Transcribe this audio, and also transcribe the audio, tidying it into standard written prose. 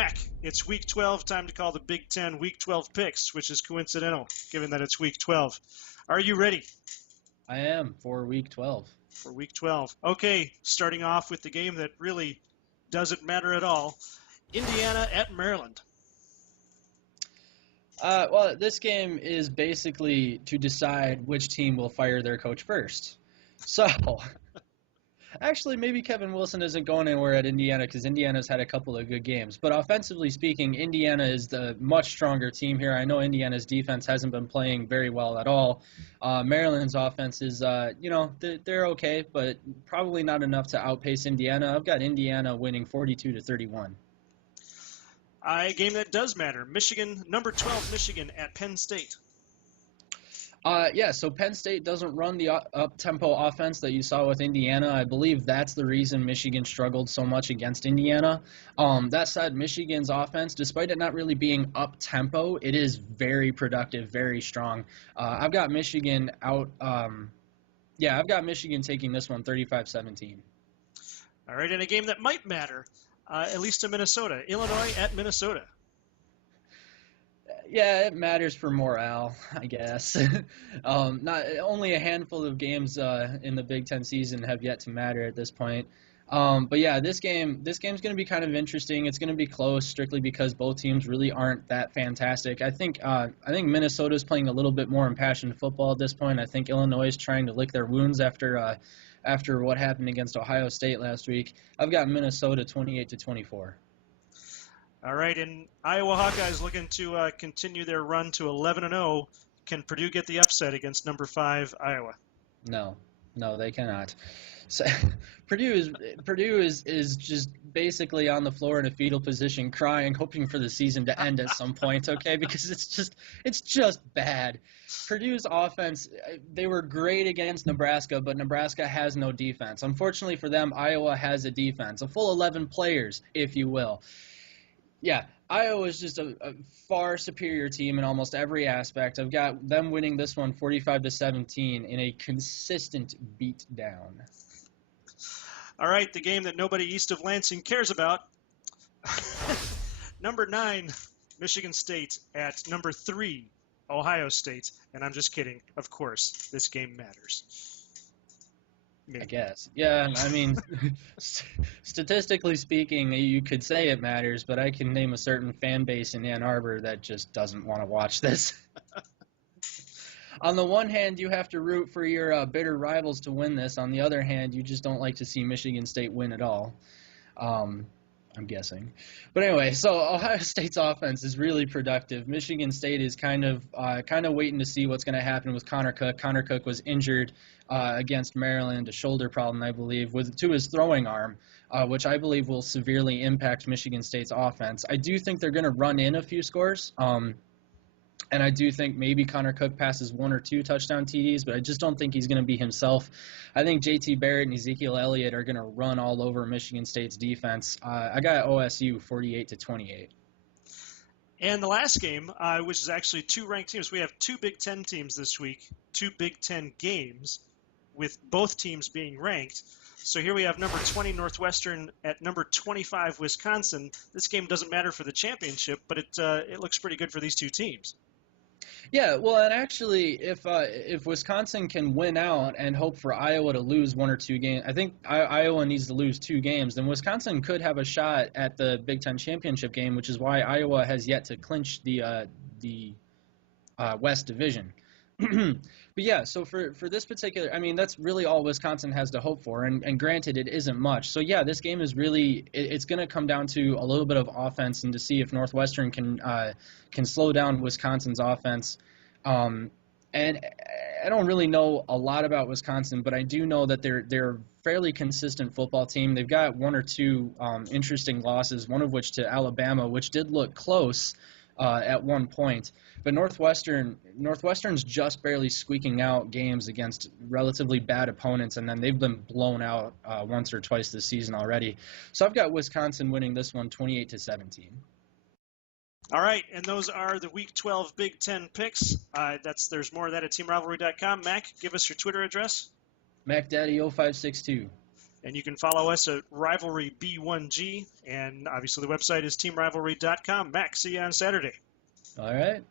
Mac, it's Week 12, time to call the Big Ten Week 12 picks, which is coincidental, given that it's Week 12. Are you ready? I am for Week 12. For Week 12. Okay, starting off with the game that really doesn't matter at all. Indiana at Maryland. Well, this game is basically to decide which team will fire their coach first. So, actually, maybe Kevin Wilson isn't going anywhere at Indiana because Indiana's had a couple of good games. But offensively speaking, Indiana is the much stronger team here. I know Indiana's defense hasn't been playing very well at all. Maryland's offense is, they're okay, but probably not enough to outpace Indiana. I've got Indiana winning 42-31. A game that does matter. Michigan, number 12 Michigan at Penn State. So Penn State doesn't run the up-tempo offense that you saw with Indiana. I believe that's the reason Michigan struggled so much against Indiana. That said, Michigan's offense, despite it not really being up-tempo, it is very productive, very strong. I've got Michigan out. I've got Michigan taking this one 35-17. All right, in a game that might matter, at least to Minnesota. Illinois at Minnesota. Yeah, it matters for morale, I guess. Not only a handful of games in the Big Ten season have yet to matter at this point. But yeah, this game's going to be kind of interesting. It's going to be close, strictly because both teams really aren't that fantastic. I think Minnesota's playing a little bit more impassioned football at this point. I think Illinois is trying to lick their wounds after what happened against Ohio State last week. I've got Minnesota 28-24. All right, and Iowa Hawkeyes looking to continue their run to 11-0. Can Purdue get the upset against number 5 Iowa? No, they cannot. So, Purdue is just basically on the floor in a fetal position, crying, hoping for the season to end at some point. Okay, because it's just bad. Purdue's offense, they were great against Nebraska, but Nebraska has no defense. Unfortunately for them, Iowa has a defense, a full 11 players, if you will. Yeah, Iowa is just a far superior team in almost every aspect. I've got them winning this one 45-17 in a consistent beatdown. All right, the game that nobody east of Lansing cares about. Number 9, Michigan State at number 3, Ohio State. And I'm just kidding. Of course, this game matters. I guess. Yeah, I mean, statistically speaking, you could say it matters, but I can name a certain fan base in Ann Arbor that just doesn't want to watch this. On the one hand, you have to root for your bitter rivals to win this. On the other hand, you just don't like to see Michigan State win at all. I'm guessing. But anyway, so Ohio State's offense is really productive. Michigan State is kind of waiting to see what's going to happen with Connor Cook. Connor Cook was injured against Maryland, a shoulder problem, I believe, to his throwing arm, which I believe will severely impact Michigan State's offense. I do think they're going to run in a few scores. And I do think maybe Connor Cook passes 1 or 2 touchdown TDs, but I just don't think he's going to be himself. I think J.T. Barrett and Ezekiel Elliott are going to run all over Michigan State's defense. I got OSU 48-28. And the last game, which is actually 2 ranked teams. We have 2 Big Ten teams this week, 2 Big Ten games, with both teams being ranked. So here we have number 20 Northwestern at number 25 Wisconsin. This game doesn't matter for the championship, but it looks pretty good for these 2 teams. Yeah, well, and actually, if Wisconsin can win out and hope for Iowa to lose 1 or 2 games, I think Iowa needs to lose 2 games, then Wisconsin could have a shot at the Big Ten championship game, which is why Iowa has yet to clinch the West Division. But yeah, so for this particular, I mean, that's really all Wisconsin has to hope for, and granted, it isn't much. So yeah, this game is really, it's going to come down to a little bit of offense and to see if Northwestern can slow down Wisconsin's offense. And I don't really know a lot about Wisconsin, but I do know that they're a fairly consistent football team. They've got 1 or 2 interesting losses, one of which to Alabama, which did look close at one point. But Northwestern's just barely squeaking out games against relatively bad opponents, and then they've been blown out once or twice this season already. So I've got Wisconsin winning this one 28-17. All right, and those are the Week 12 Big Ten picks. There's more of that at TeamRivalry.com. Mac, give us your Twitter address. MacDaddy0562. And you can follow us at Rivalry B1G. And obviously the website is TeamRivalry.com. Max, see you on Saturday. All right.